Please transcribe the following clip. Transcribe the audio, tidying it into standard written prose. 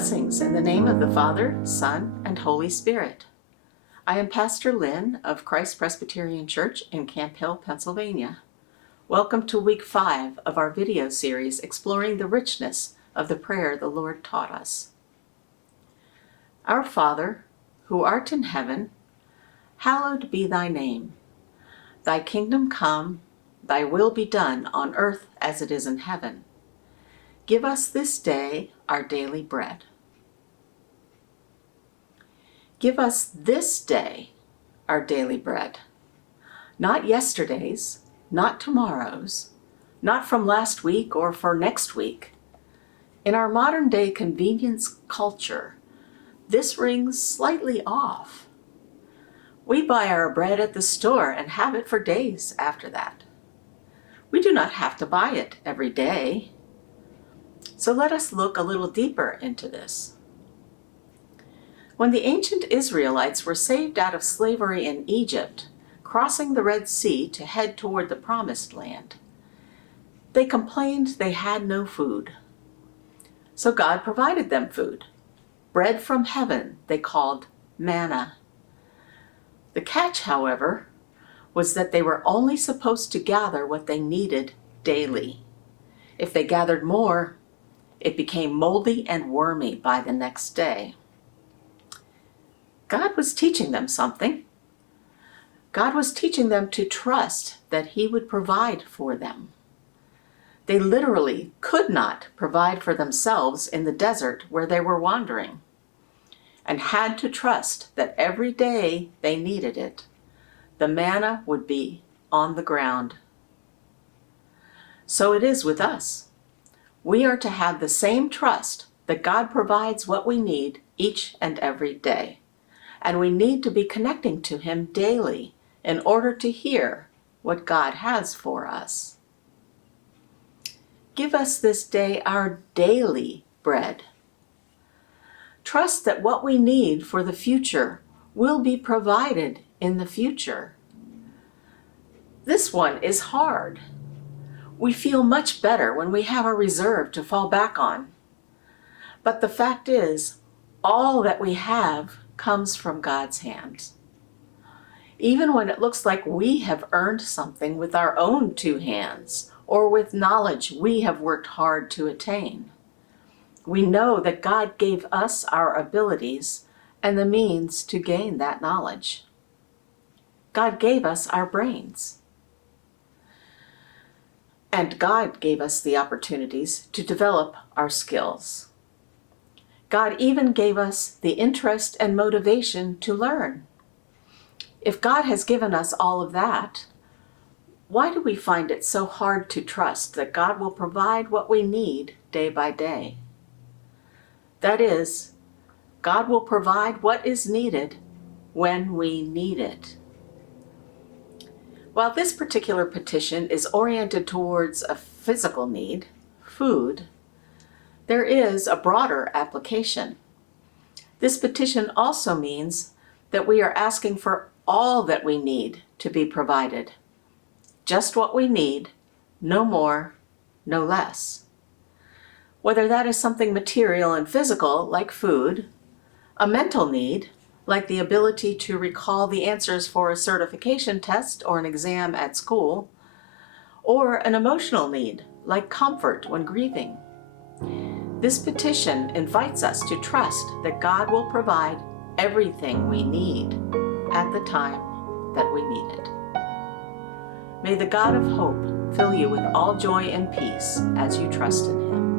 Blessings in the name of the Father, Son, and Holy Spirit. I am Pastor Lynn of Christ Presbyterian Church in Camp Hill, Pennsylvania. Welcome to week 5 of our video series exploring the richness of the prayer the Lord taught us. Our Father, who art in heaven, hallowed be thy name. Thy kingdom come, thy will be done on earth as it is in heaven. Give us this day our daily bread. Give us this day our daily bread. Not yesterday's, not tomorrow's, not from last week or for next week. In our modern day convenience culture, this rings slightly off. We buy our bread at the store and have it for days after that. We do not have to buy it every day. So let us look a little deeper into this. When the ancient Israelites were saved out of slavery in Egypt, crossing the Red Sea to head toward the Promised Land, they complained they had no food. So God provided them food. Bread from heaven they called manna. The catch, however, was that they were only supposed to gather what they needed daily. If they gathered more, it became moldy and wormy by the next day. God was teaching them something. God was teaching them to trust that He would provide for them. They literally could not provide for themselves in the desert where they were wandering, and had to trust that every day they needed it, the manna would be on the ground. So it is with us. We are to have the same trust that God provides what we need each and every day. And we need to be connecting to Him daily in order to hear what God has for us. Give us this day our daily bread. Trust that what we need for the future will be provided in the future. This one is hard. We feel much better when we have a reserve to fall back on. But the fact is, all that we have comes from God's hands. Even when it looks like we have earned something with our own 2 hands, or with knowledge we have worked hard to attain, we know that God gave us our abilities and the means to gain that knowledge. God gave us our brains. And God gave us the opportunities to develop our skills. God even gave us the interest and motivation to learn. If God has given us all of that, why do we find it so hard to trust that God will provide what we need day by day? That is, God will provide what is needed when we need it. While this particular petition is oriented towards a physical need, food, there is a broader application. This petition also means that we are asking for all that we need to be provided. Just what we need, no more, no less. Whether that is something material and physical, like food, a mental need, like the ability to recall the answers for a certification test or an exam at school, or an emotional need, like comfort when grieving. This petition invites us to trust that God will provide everything we need at the time that we need it. May the God of hope fill you with all joy and peace as you trust in Him.